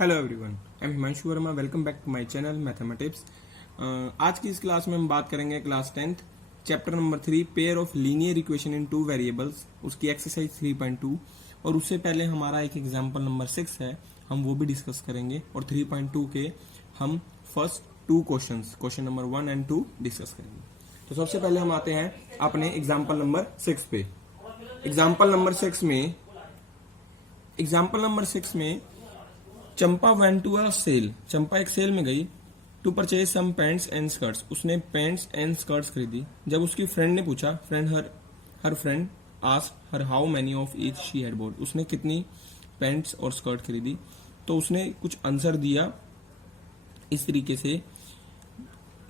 Hello everyone, I am Himanshu Verma. Welcome back to my channel mathematics. आज की इस class में हम बात करेंगे class 10th chapter number 3 pair of linear equation in two variables, उसकी एक्सरसाइज 3.2। और उससे पहले हमारा एक एग्जांपल नंबर 6 है, हम वो भी डिस्कस करेंगे। और 3.2 के हम first two question number 1 and 2 discuss करेंगे। तो सबसे पहले हम आते हैं अपने एग्जाम्पल नंबर 6 पे। एग्जाम्पल नंबर 6 में Champa went to a sale. Champa एक सेल में गई to purchase some pants and skirts. उसने पैंट्स एंड स्कर्ट्स खरीदी। जब उसकी फ्रेंड ने पूछा, her friend asked her how many of each she had bought, उसने कितनी पैंट्स और स्कर्ट खरीदी। तो उसने कुछ आंसर दिया इस तरीके से,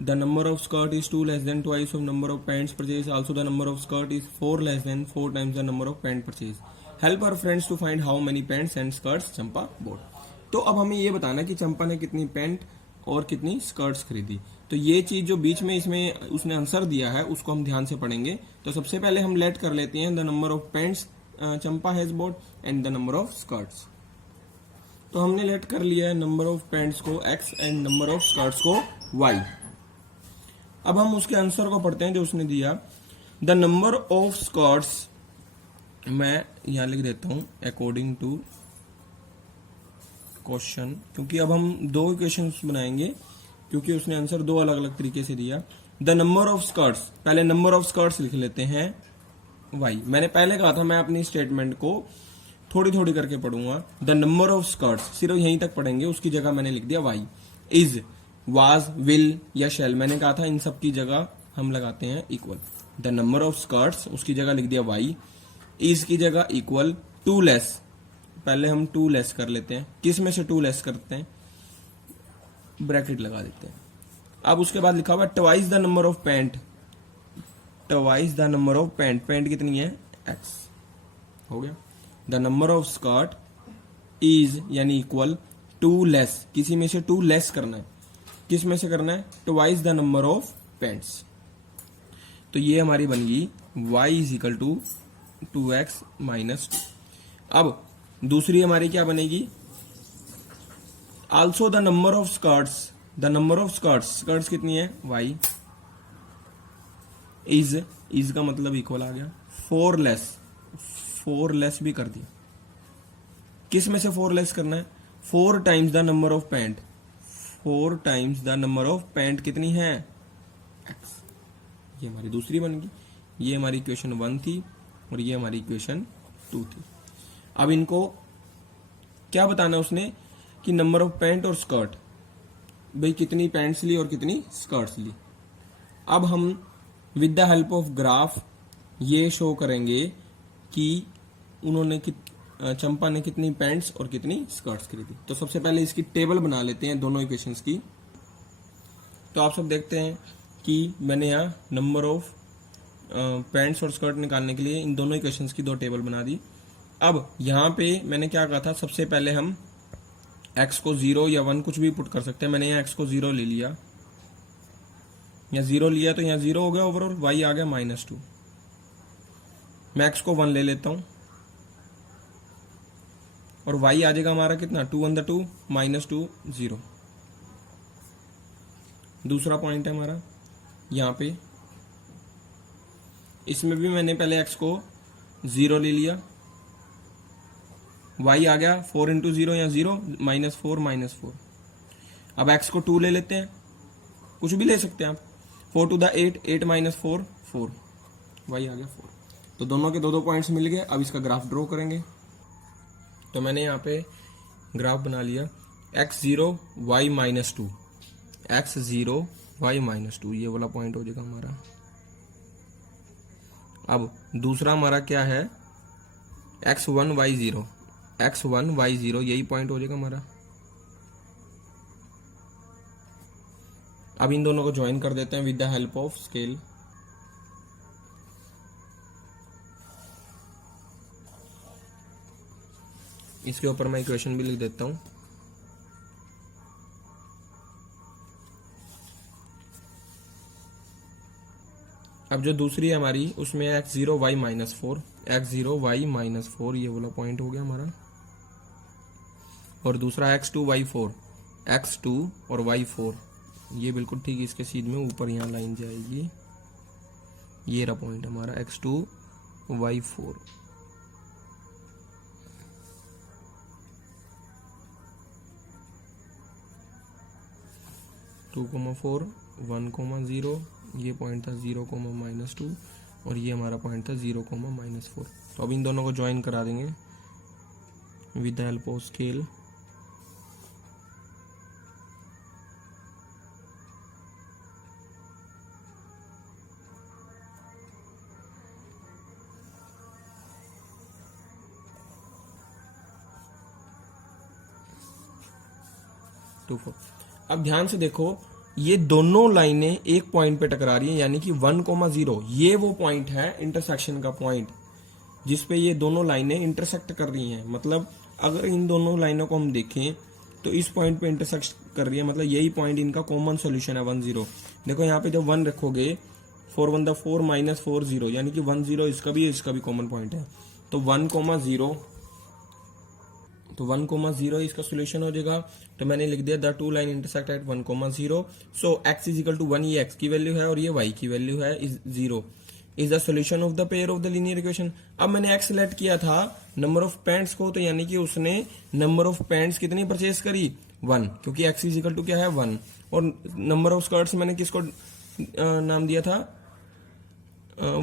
the number of skirt is 2 less than twice of number of pants purchased, also the number of skirt is 4 less than 4 times the number of pant purchased. Help our friends to find how many pants and skirts Champa bought. तो अब हमें ये बताना कि चंपा ने कितनी pant और कितनी स्कर्ट्स खरीदी। तो ये चीज जो बीच में इसमें उसने आंसर दिया है उसको हम ध्यान से पढ़ेंगे। तो सबसे पहले हम लेट कर लेते हैं the number of pants Champa has bot and the number of skirts. तो हमने लेट कर लिया है नंबर ऑफ पैंट्स को x and number of skirts को y। अब हम उसके आंसर को पढ़ते हैं जो उसने दिया, द नंबर ऑफ स्कर्ट्स, मैं यहां लिख देता हूं अकॉर्डिंग टू क्वेश्चन, क्योंकि अब हम दो इक्वेशंस बनाएंगे क्योंकि उसने आंसर दो अलग अलग तरीके से दिया। द नंबर ऑफ स्कर्ट्स, पहले नंबर ऑफ स्कर्ट्स लिख लेते हैं y। मैंने पहले कहा था मैं अपनी स्टेटमेंट को थोड़ी थोड़ी करके पढ़ूंगा। द नंबर ऑफ स्कर्ट्स सिर्फ यहीं तक पढ़ेंगे, उसकी जगह मैंने लिख दिया y। इज, वाज, विल या शेल, मैंने कहा था इन सब की जगह हम लगाते हैं equal. The number of skirts उसकी जगह लिख दिया y, इज की जगह इक्वल, टू लेस, पहले हम 2 लेस कर लेते हैं। किस में से 2 लेस करते हैं, ब्रैकेट लगा देते हैं। अब उसके बाद लिखा हुआ twice the number of pant, twice the number of pant, pant कितनी है x, हो गया। The number of skirt is यानी इक्वल 2 लेस, किसी में से 2 लेस करना है, किस में से करना है, twice the number of pants. तो ये हमारी बन गई y is equal to 2x minus 2। अब दूसरी हमारी क्या बनेगी, also the number of skirts, the number of skirts, skirts कितनी है y, इज का मतलब इक्वल आ गया 4 लेस, 4 लेस भी कर दिया। किस में से 4 लेस करना है, 4 times the number of pant, 4 times the number of pant कितनी है x। ये हमारी दूसरी बन गई। ये हमारी इक्वेशन 1 थी और ये हमारी इक्वेशन 2 थी। अब इनको क्या बताना है उसने कि नंबर ऑफ पैंट और स्कर्ट, भाई कितनी पैंट्स ली और कितनी स्कर्ट्स ली। अब हम with the help of graph ये शो करेंगे कि उन्होंने चंपा ने कितनी पैंट्स और कितनी स्कर्ट्स खरीदी। तो सबसे पहले इसकी टेबल बना लेते हैं दोनों इक्वेशंस की। तो आप सब देखते हैं कि मैंने यहाँ नंबर ऑफ पैंट्स और स्कर्ट निकालने के लिए इन दोनों इक्वेशंस की दो टेबल बना दी। अब यहां पे मैंने क्या कहा था, सबसे पहले हम x को 0 या 1 कुछ भी पुट कर सकते हैं। मैंने यहाँ x को 0 ले लिया, या 0 लिया तो यहाँ 0 हो गया ओवरऑल, y आ गया -2। मैं x को 1 ले लेता हूं और y आ जाएगा हमारा कितना, 2 on the 2 -2 0। दूसरा पॉइंट है हमारा यहाँ पे, इसमें भी मैंने पहले x को 0 ले लिया, y आ गया 4 इंटू 0 या 0 -4 -4। अब x को 2 ले लेते हैं, कुछ भी ले सकते हैं आप, 4 to the 8, 8 - 4 4, y आ गया 4। तो दोनों के दो पॉइंट्स मिल गए। अब इसका ग्राफ ड्रॉ करेंगे। तो मैंने यहाँ पे ग्राफ बना लिया, x0 y -2, x0 y -2, ये वाला पॉइंट हो जाएगा हमारा। अब दूसरा हमारा क्या है, x1 y0, x1 y0, यही पॉइंट हो जाएगा हमारा। अब इन दोनों को ज्वाइन कर देते हैं with the help of scale. इसके ऊपर मैं इक्वेशन भी लिख देता हूं। अब जो दूसरी है हमारी उसमें x0 y -4, x0 y -4, ये वाला पॉइंट हो गया हमारा। और दूसरा x2 y4, x2 और y4, ये बिल्कुल ठीक इसके सीध में ऊपर यहाँ लाइन जाएगी। ये रहा पॉइंट हमारा x2 y4। Two comma 4, 1 coma 0, ये पॉइंट था 0 कोमा -2 और ये हमारा पॉइंट था 0 कोमा -4। तो अब इन दोनों को ज्वाइन करा देंगे with the help of scale. अब ध्यान से देखो, ये दोनों लाइनें एक पॉइंट पे टकरा रही हैं, यानी कि 1,0, ये वो पॉइंट है इंटरसेक्शन का पॉइंट जिसपे ये दोनों लाइनें इंटरसेक्ट कर रही हैं। मतलब अगर इन दोनों लाइनों को हम देखें तो इस पॉइंट पे इंटरसेक्ट कर रही है, मतलब यही पॉइंट इनका कॉमन सॉल्यूशन है 1,0। देखो यहाँ पे जब 1 रखोगे 4 1 4 -4 0, यानी कि 1 0 इसका भी कॉमन पॉइंट है। तो 1,0, तो 1,0 इसका सोल्यूशन हो जाएगा। तो मैंने लिख दिया the two line intersect at 1,0। So x is equal to 1, ये x की वैल्यू है और ये y की वैल्यू है is 0, is the solution of the pair of the linear equation. अब मैंने x सेलेक्ट किया था नंबर ऑफ पैंट्स को, तो यानी कि उसने नंबर ऑफ पैंट्स कितनी परचेज करी 1, क्योंकि x इज इक्वल टू क्या है 1। और नंबर ऑफ स्कर्ट्स मैंने किसको नाम दिया था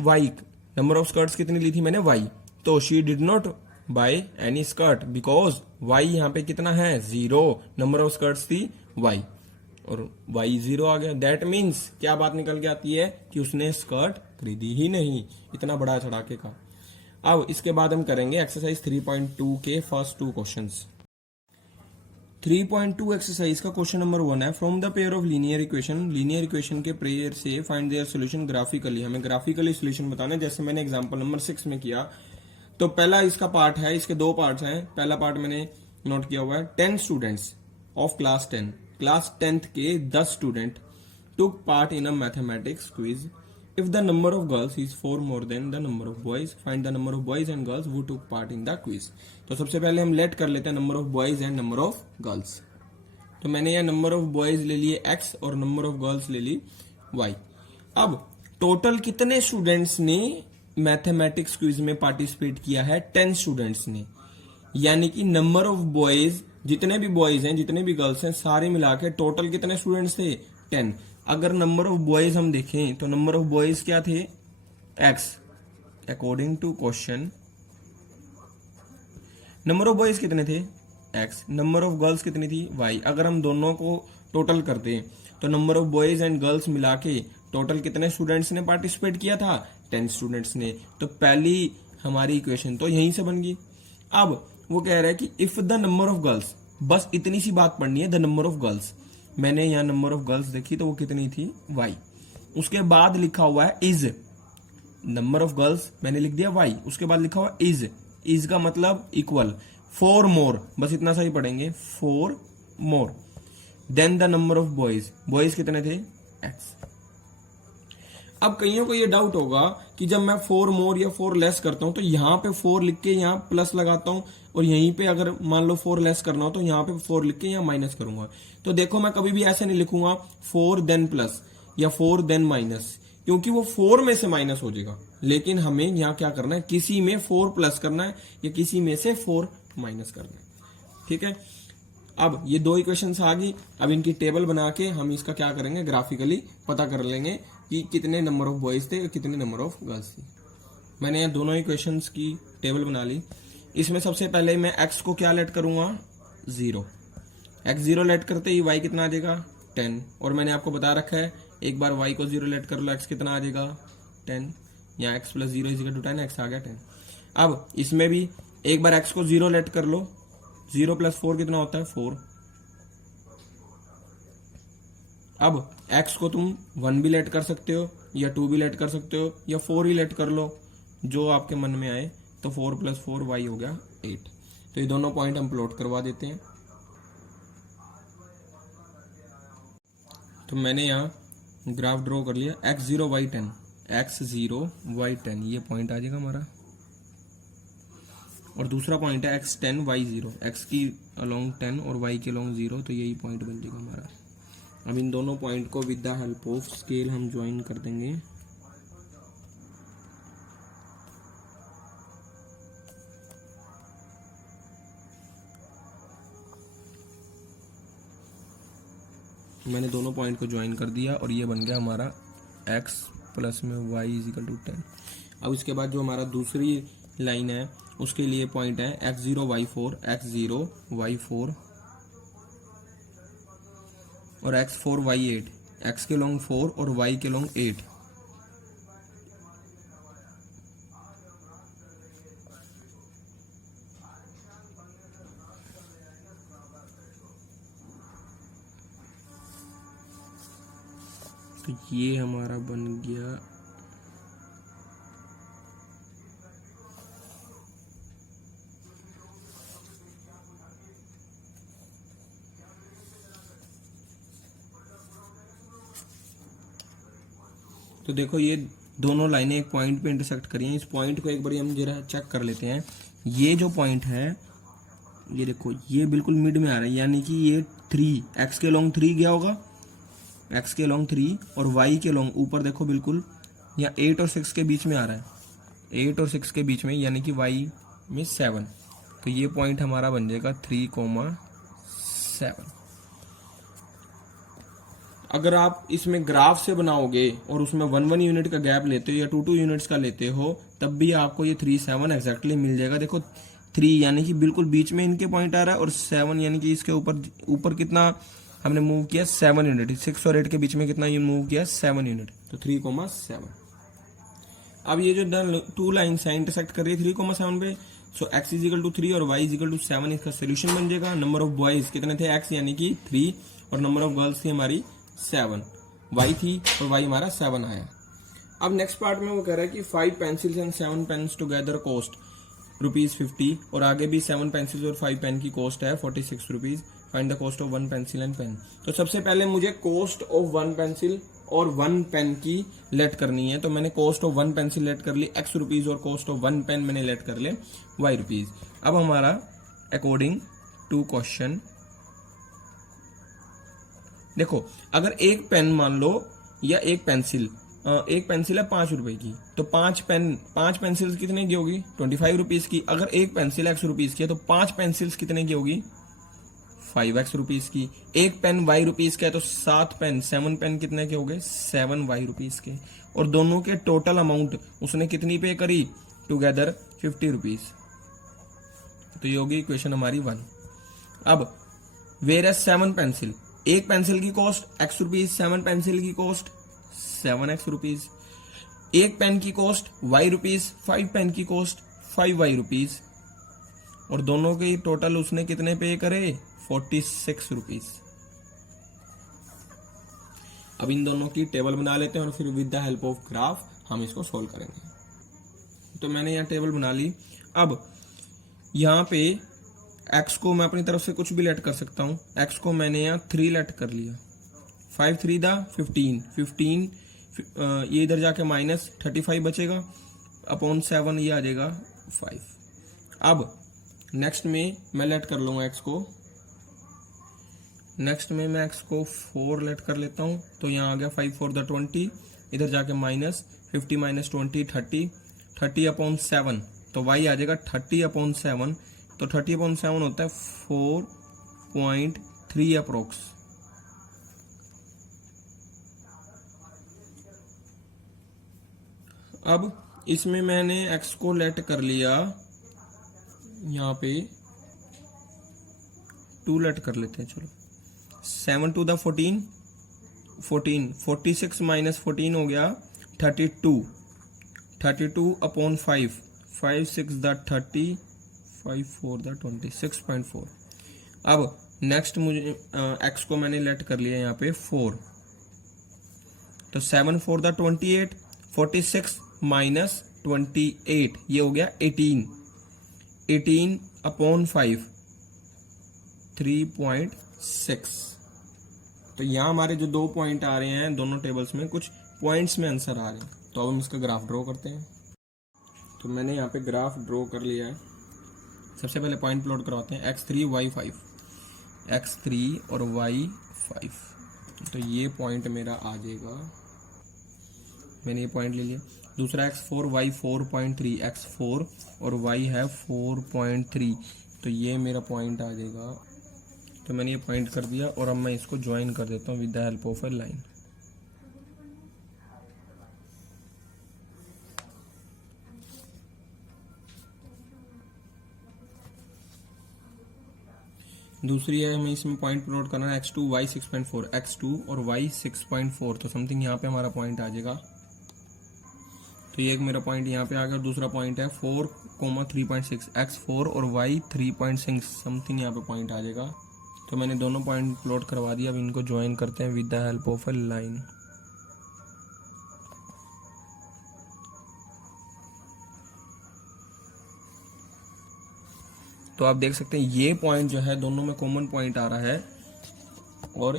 y, नंबर ऑफ स्कर्ट्स कितनी ली थी मैंने y। तो she did not by any skirt because y यहाँ पे कितना है 0, नंबर ऑफ स्कर्ट्स थी y और y 0 आ गया। दैट मीन्स क्या बात निकल के आती है कि उसने स्कर्ट खरीदी ही नहीं, इतना बड़ा चढ़ाके का। अब इसके बाद हम करेंगे एक्सरसाइज 3.2 के फर्स्ट 2 क्वेश्चंस। 3.2 एक्सरसाइज का क्वेश्चन नंबर 1 है from the pair of linear equation के पेयर से फाइंड देयर सोल्यूशन ग्राफिकली। हमें ग्राफिकली सोल्यूशन बताना है, जैसे मैंने एग्जांपल नंबर 6 में किया। तो पहला इसका पार्ट है, इसके 2 पार्ट्स हैं। पहला पार्ट मैंने नोट किया हुआ है 10 स्टूडेंट्स ऑफ क्लास 10th के 10 student took part in a mathematics quiz. If the number of girls is 4 more than the number of boys, find the number of boys and girls who took part in the quiz. तो सबसे पहले हम late कर लेते हैं number of boys and number of girls. तो मैंने यह नंबर ऑफ बॉयज ले लिए x और नंबर ऑफ गर्ल्स ले ली y। अब टोटल कितने स्टूडेंट्स ने मैथमेटिक्स क्विज में पार्टिसिपेट किया है 10 स्टूडेंट्स ने, यानी कि नंबर ऑफ बॉयज, जितने भी बॉयज हैं जितने भी गर्ल्स हैं सारे मिला के टोटल कितने स्टूडेंट्स थे 10। अगर नंबर ऑफ बॉयज हम देखें तो नंबर ऑफ बॉयज क्या थे x according to question. Number of boys कितने थे x, नंबर ऑफ गर्ल्स कितनी थी y। अगर हम दोनों को टोटल करते तो number of boys and girls मिला के टोटल कितने स्टूडेंट्स ने पार्टिसिपेट किया था 10 स्टूडेंट्स ने। तो पहली हमारी इक्वेशन तो यहीं से बन गई। अब वो कह रहा है कि if the number of girls, बस इतनी सी बात पढ़नी है, द नंबर ऑफ गर्ल्स। मैंने यहाँ नंबर ऑफ गर्ल्स देखी तो वो कितनी थी y। उसके बाद लिखा हुआ है इज, नंबर ऑफ गर्ल्स मैंने लिख दिया y, उसके बाद लिखा हुआ इज का मतलब इक्वल 4 मोर, बस इतना सा ही पढ़ेंगे 4 more than the number of boys कितने थे x। अब कईयों को ये डाउट होगा कि जब मैं 4 मोर या 4 लेस करता हूं तो यहाँ पे 4 लिख के यहाँ प्लस लगाता हूं और यहीं पे अगर मान लो 4 लेस करना हो तो यहाँ पे 4 लिख के यहाँ माइनस करूंगा। तो देखो मैं कभी भी ऐसे नहीं लिखूंगा 4 देन प्लस या 4 देन माइनस, क्योंकि वो 4 में से माइनस हो जाएगा। लेकिन हमें यहाँ क्या करना है, किसी में 4 प्लस करना है या किसी में से 4 माइनस करना है। ठीक है, अब ये 2 इक्वेशंस आ गई। अब इनकी टेबल बना के हम इसका क्या करेंगे, ग्राफिकली पता कर लेंगे कि कितने नंबर ऑफ बॉयज थे और कितने नंबर ऑफ गर्ल्स थी। मैंने यहाँ दोनों इक्वेशंस की टेबल बना ली। इसमें सबसे पहले मैं x को क्या लेट करूंगा 0, x 0 लेट करते ही y कितना आ जाएगा 10। और मैंने आपको बता रखा है एक बार y को 0 लेट कर लो x कितना आ जाएगा 10, यहाँ x plus 0 is equal to 10, x आ गया 10। अब इसमें भी एक बार x को 0 लेट कर लो, 0 प्लस 4 कितना होता है 4। अब x को तुम 1 भी लेट कर सकते हो या 2 भी लेट कर सकते हो या 4 ही लेट कर लो, जो आपके मन में आए। तो 4 प्लस 4 y हो गया 8। तो ये दोनों पॉइंट हम प्लॉट करवा देते हैं। तो मैंने यहाँ ग्राफ ड्रॉ कर लिया x0 y10, x0 y10 ये पॉइंट आ जाएगा हमारा। और दूसरा पॉइंट है x10 y0, x की अलोंग 10 और y के अलोंग 0, तो यही पॉइंट बन जाएगा हमारा। अब इन दोनों पॉइंट को with the help of scale हम ज्वाइन कर देंगे। मैंने दोनों पॉइंट को ज्वाइन कर दिया और ये बन गया हमारा x प्लस में y इजिकल टू 10। अब इसके बाद जो हमारा दूसरी लाइन है उसके लिए पॉइंट है x0 y4, x0 y4 और x4 y8, x के लॉन्ग 4 और y के लॉन्ग 8। तो ये हमारा बन गया तो देखो ये दोनों लाइनें एक पॉइंट पे इंटरसेक्ट करी हैं। इस पॉइंट को एक बार हम जरा चेक कर लेते हैं। ये जो पॉइंट है ये देखो ये बिल्कुल मिड में आ रहा है, यानी कि ये 3 x के लॉन्ग 3 गया होगा, x के लॉन्ग 3 और y के लॉन्ग ऊपर देखो बिल्कुल यहाँ 8 और 6 के बीच में आ रहा है, 8 और 6 के बीच में, यानी कि y में 7। तो ये पॉइंट हमारा बन जाएगा 3,7। अगर आप इसमें ग्राफ से बनाओगे और उसमें 1 यूनिट का गैप लेते हो या 2 यूनिट्स का लेते हो तब भी आपको ये 3,7 एग्जैक्टली मिल जाएगा। देखो 3 यानी कि बिल्कुल बीच में इनके पॉइंट आ रहा है और 7 यानी कि इसके ऊपर कितना हमने मूव किया 7 यूनिट। 6 और 8 के बीच में कितना ये मूव किया 7 यूनिट, तो 3,7। अब ये जो 2 लाइन्स है इंटरसेक्ट कर रही है 3,7 पे, सो x इजिकल टू 3 और y इजिकल टू 7 इसका सोल्यूशन बन जाएगा। नंबर ऑफ बॉयज कितने थे x यानी कि 3 और नंबर ऑफ गर्ल्स थी हमारी 7, y थी और y हमारा 7 आया। अब नेक्स्ट पार्ट में वो कह रहा है कि 5 pencils and 7 pens together cost ₹50 और आगे भी 7 पेंसिल्स और 5 पेन की कॉस्ट है ₹46। Find the cost of 1 pencil and pen. तो सबसे पहले मुझे कॉस्ट ऑफ 1 पेंसिल और 1 पेन की लेट करनी है। तो मैंने कॉस्ट ऑफ 1 पेंसिल लेट कर ली ₹X और कॉस्ट ऑफ 1 पेन मैंने लेट कर ले ₹Y। अब हमारा अकॉर्डिंग टू क्वेश्चन देखो, अगर एक पेन मान लो या एक पेंसिल है ₹5 की, तो 5 पेंसिल्स कितने की होगी ₹25 की। अगर एक पेंसिल ₹X की है तो 5 पेंसिल्स कितने की होगी ₹5X की। एक पेन ₹Y का है तो 7 पेन कितने के हो गए ₹7Y के। और दोनों के टोटल अमाउंट उसने कितनी पे करी टुगेदर ₹50। तो ये होगी इक्वेशन हमारी 1। अब वेयर एज 7 पेंसिल, एक पेंसिल की कॉस्ट X, 7 पेंसिल की कॉस्ट 7X। एक पेन की कॉस्ट Y, 5 पेन की कॉस्ट 5Y। और दोनों के टोटल उसने कितने पे करे ₹46। अब इन दोनों की टेबल बना लेते हैं और फिर with the help of graph हम इसको सोल्व करेंगे। तो मैंने यहाँ टेबल बना ली। अब यहाँ पे x को मैं अपनी तरफ से कुछ भी लेट कर सकता हूँ। x को मैंने यहाँ 3 लेट कर लिया, 5 3 दा 15, ये इधर जाके -35 बचेगा अपॉन 7, ये आ जाएगा 5। अब नेक्स्ट में मैं लेट कर लूंगा x को, नेक्स्ट में मैं x को 4 लेट कर लेता हूँ। तो यहाँ आ गया 5 4 दा 20, इधर जाके -50 -20 30 अपॉन 7, तो y आ जाएगा 30 अपॉन 7। तो 30 अपॉन 7 होता है 4.3 अप्रोक्स। अब इसमें मैंने x को लेट कर लिया, यहाँ पे 2 लेट कर लेते हैं। चलो 7 2 दा 14, 46 माइनस 14 हो गया 32 अपॉन 5 6 दा 30, 5 4 दा 20, 6.4। अब नेक्स्ट मुझे x को मैंने लेट कर लिया यहाँ पे 4, तो 7 4 दा 28, 46 माइनस 28 ये हो गया 18 अपॉन 5 3.6। तो यहाँ हमारे जो 2 पॉइंट आ रहे हैं दोनों टेबल्स में कुछ पॉइंट्स में आंसर आ रहे हैं। तो अब हम इसका ग्राफ ड्रॉ करते हैं। तो मैंने यहाँ पे ग्राफ ड्रॉ कर लिया है। सबसे पहले पॉइंट प्लॉट करवाते हैं, x3 y5, x3 और y5। तो ये पॉइंट मेरा आ जाएगा, मैंने ये पॉइंट ले लिया। दूसरा x4 y 4.3, x4 और y है 4.3, तो ये मेरा पॉइंट आ जाएगा। तो मैंने ये पॉइंट कर दिया और अब मैं इसको ज्वाइन कर देता हूँ with the help of A line. दूसरी है, हमें इसमें पॉइंट प्लॉट करना है x2 y 6.4, x2 और y 6.4, तो समथिंग यहाँ पे हमारा पॉइंट आ जाएगा। तो ये एक मेरा पॉइंट यहाँ पे आ गया। दूसरा पॉइंट है 4, 3.6, x4 और y 3.6, समथिंग यहाँ पे पॉइंट आ जाएगा। तो मैंने दोनों पॉइंट प्लॉट करवा दिया। अब इनको ज्वाइन करते हैं with the help of A line. तो आप देख सकते हैं ये पॉइंट जो है दोनों में कॉमन पॉइंट आ रहा है, और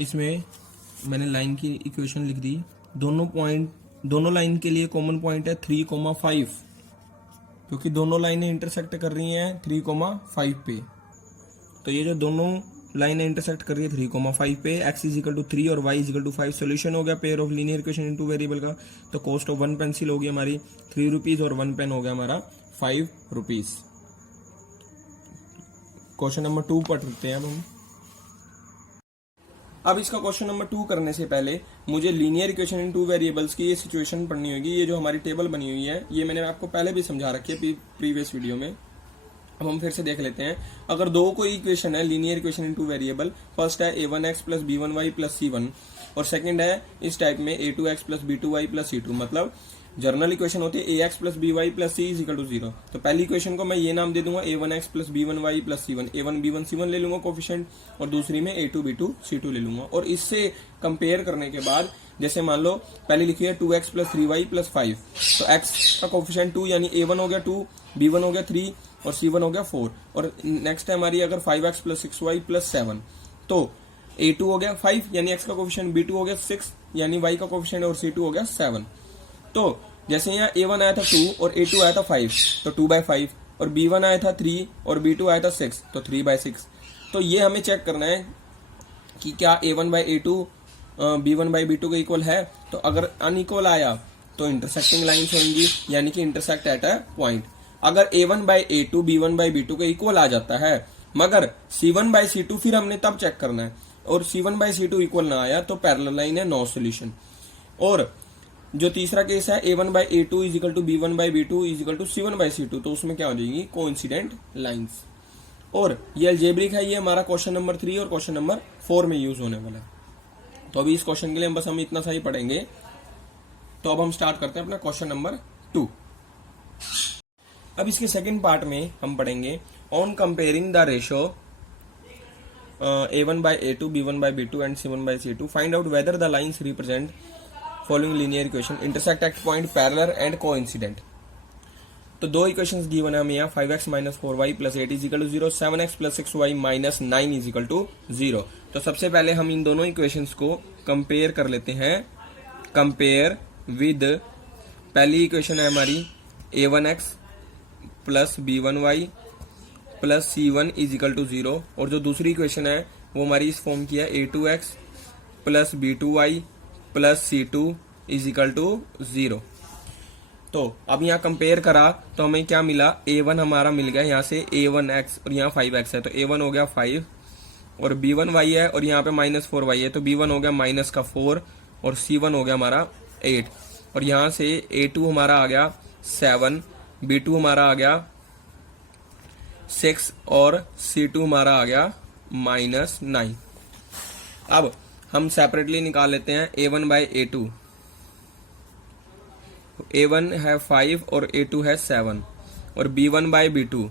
इसमें मैंने लाइन की इक्वेशन लिख दी। दोनों लाइन के लिए कॉमन पॉइंट है 3,5, क्योंकि दोनों लाइनें इंटरसेक्ट कर रही हैं 3,5 पे। तो ये जो दोनों लाइनें इंटरसेक्ट कर रही है 3,5 पे, x = 3 और y = 5। सोल्यूशन हो गया pair of linear equation into variable का। तो कॉस्ट ऑफ 1 पेंसिल होगी हमारी 3 रुपीज और 1 पेन हो गया हमारा 5 रुपीज। क्वेश्चन नंबर 2 पढ़ते हैं अब हम। अब इसका क्वेश्चन नंबर 2 करने से पहले मुझे linear equation in two variables की ये सिचुएशन पढ़नी होगी। ये जो हमारी टेबल बनी हुई है ये मैंने आपको पहले भी समझा रखी है प्रीवियस वीडियो में। अब हम फिर से देख लेते हैं। अगर दो कोई इक्वेशन है linear equation in two variable, first है a1x + b1y + c1 और सेकंड है इस टाइप में a2x + b2y + c2, मतलब जर्नल इक्वेशन होती है ax + by + c = 0। तो पहली इक्वेशन को मैं ये नाम दे दूंगा a1x + b1y + c1, a1 b1 c1 ले लूंगा कोफिशिएंट, और दूसरी में a2 b2 c2 ले लूंगा। और इससे कंपेयर करने के बाद जैसे मान लो पहले लिखी है 2x + 3y + 5, तो x का कोफिशिएंट 2 यानी a1 हो गया 2, b1 हो गया 3 और c1 हो गया 4। और नेक्स्ट है हमारी अगर 5x + 6y + 7, तो a2 हो गया 5 यानी x का कोफिशिएंट, b2 हो गया 6 यानी y का कोफिशिएंट, और c2 हो गया 7। तो जैसे यहाँ a1 आया था 2 और a2 आया था 5, तो 2/5, और b1 आया था 3 और b2 आया था 6, तो 3/6। तो ये हमें चेक करना है कि क्या a1/a2 b1/b2 के इक्वल है। तो अगर अनइक्वल आया तो इंटरसेक्टिंग लाइन्स होंगी, यानी कि इंटरसेक्ट एट अ पॉइंट। अगर a1/a2 b1/b2 के इक्वल आ जाता है मगर c1/c2 फिर हमने तब चेक करना है, और c1/c2 इक्वल ना आया तो पैरेलल लाइन है, नो सॉल्यूशन। और जो तीसरा केस है a1/a2 = b1/b2 = c1/c2, तो उसमें क्या हो जाएगी, कोइंसिडेंट लाइंस। और ये अलजेब्रिक है, ये हमारा क्वेश्चन नंबर 3 और क्वेश्चन नंबर 4 में यूज होने वाला है। तो अभी इस क्वेश्चन के लिए बस हम इतना सा ही पढ़ेंगे। तो अब हम स्टार्ट करते हैं अपना क्वेश्चन नंबर 2। अब इसके सेकंड पार्ट में हम पढ़ेंगे on comparing the ratio a1/a2 b1/b2 and c1/c2 find out whether the lines represent following linear equation intersect at point parallel and coincident. तो दो इक्वेशंस गिवन है हमें यहाँ, 5x - 4y + 8 = 0, 7x + 6y - 9 = 0। तो सबसे पहले हम इन दोनों इक्वेशंस को कंपेयर कर लेते हैं। कंपेयर विद, पहली इक्वेशन है हमारी a1x + b1y + c1 = 0, और जो दूसरी इक्वेशन है वो हमारी इस फॉर्म की है a2x + b2y + c2 = 0। तो अब यहाँ कंपेयर करा तो हमें क्या मिला, a1 हमारा मिल गया यहाँ से a1x, और यहाँ 5x है तो a1 हो गया 5, और b1y है और यहाँ पे -4y है, तो b1 हो गया -4 और c1 हो गया हमारा 8, और यहाँ से a2 हमारा आ गया 7, b2 हमारा आ गया 6 और c2 हमारा आ गया -9। अब हम सेपरेटली निकाल लेते हैं a1/a2। a1 है 5 और a2 है 7, और b1/b2,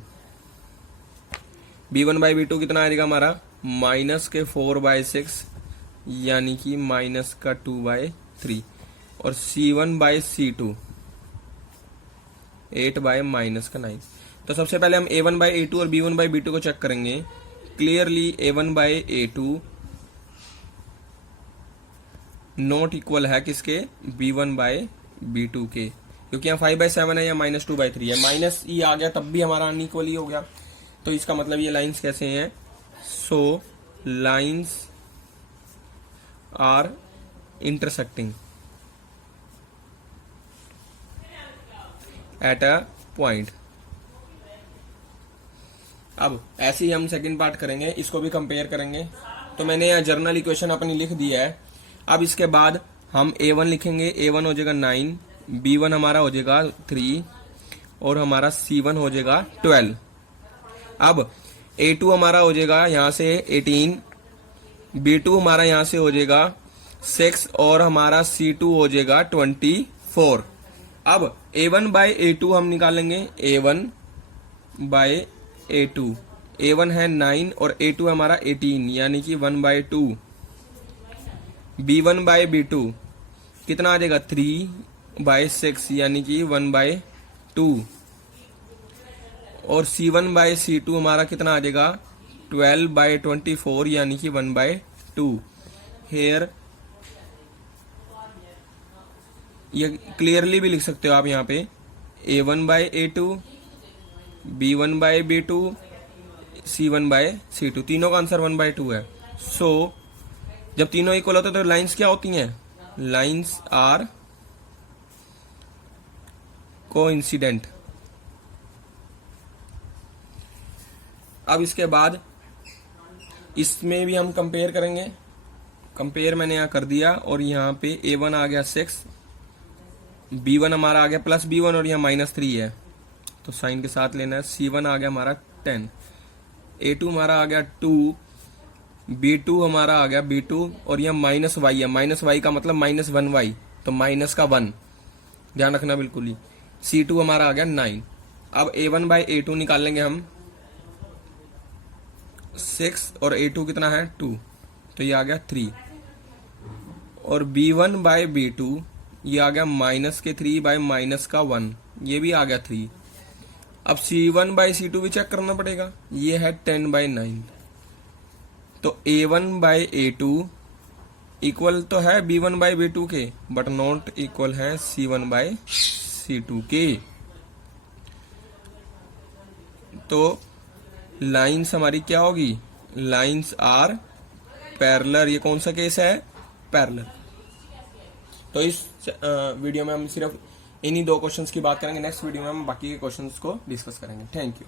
b1/b2 कितना आएगा हमारा -4/6 यानी कि -2/3, और c1/c2 8/-9। तो सबसे पहले हम a1/a2 और b1/b2 को चेक करेंगे। क्लियरली a1/a2 नॉट इक्वल है किसके, b1/b2 के, क्योंकि यहाँ 5/7 है या -2/3 है, माइनस ई आ गया तब भी हमारा अनइक्वल ही हो गया। तो इसका मतलब ये लाइंस कैसे हैं, so lines are intersecting at a point. अब ऐसे ही हम सेकंड पार्ट करेंगे, इसको भी कंपेयर करेंगे। तो मैंने यहाँ जर्नल इक्वेशन अपनी लिख दी है। अब इसके बाद हम A1 लिखेंगे, A1 हो जाएगा 9, B1 हमारा हो जाएगा 3 और हमारा C1 हो जाएगा 12। अब A2 हमारा हो जाएगा यहाँ से 18, B2 हमारा यहाँ से हो जाएगा 6 और हमारा C2 हो जाएगा 24। अब A1 बाय A2 हम निकालेंगे, A1 बाय A2, A1 है 9 और A2 हमारा 18 यानी कि 1/2। B1 बाय B2 कितना आ जाएगा 3/6 यानी कि 1/2 और C1 बाय C2 हमारा कितना आ जाएगा 12/24 यानी कि 1/2। हेयर ये क्लियरली भी लिख सकते हो आप यहाँ पे A1 bye A2, B1 bye B2, C1 bye C2, तीनों का आंसर 1/2 है। सो जब तीनों इक्वल होते हैं तो लाइंस क्या होती हैं, लाइंस आर कोइंसिडेंट। अब इसके बाद इसमें भी हम कंपेयर करेंगे, कंपेयर मैंने यहाँ कर दिया और यहाँ पे A1 आ गया 6, B1 हमारा आ गया प्लस B1 और यहाँ -3 है तो साइन के साथ लेना है। C1 आ गया हमारा 10, A2 हमारा आ गया 2, B2 हमारा आ गया B2 और यह -y है, -y का मतलब -1y तो माइनस का 1, ध्यान रखना बिल्कुल ही। C2 हमारा आ गया 9। अब A1 बाय A2 निकाल लेंगे हम, 6 और A2 कितना है 2 तो ये आ गया 3 और B1 बाय B2 ये आ गया -3 बाय -1 ये भी आ गया 3। अब C1 बाय C2 भी चेक करना पड़ेगा, ये है 10/9 तो A1 बाय A2 इक्वल तो है B1 बाय B2 के बट नॉट इक्वल है C1 बाय C2 के। तो लाइंस हमारी क्या होगी, लाइंस आर पैरेलल। ये कौन सा केस है, पैरेलल। तो इस वीडियो में हम सिर्फ इन्हीं 2 क्वेश्चंस की बात करेंगे, नेक्स्ट वीडियो में हम बाकी के क्वेश्चंस को डिस्कस करेंगे। Thank you.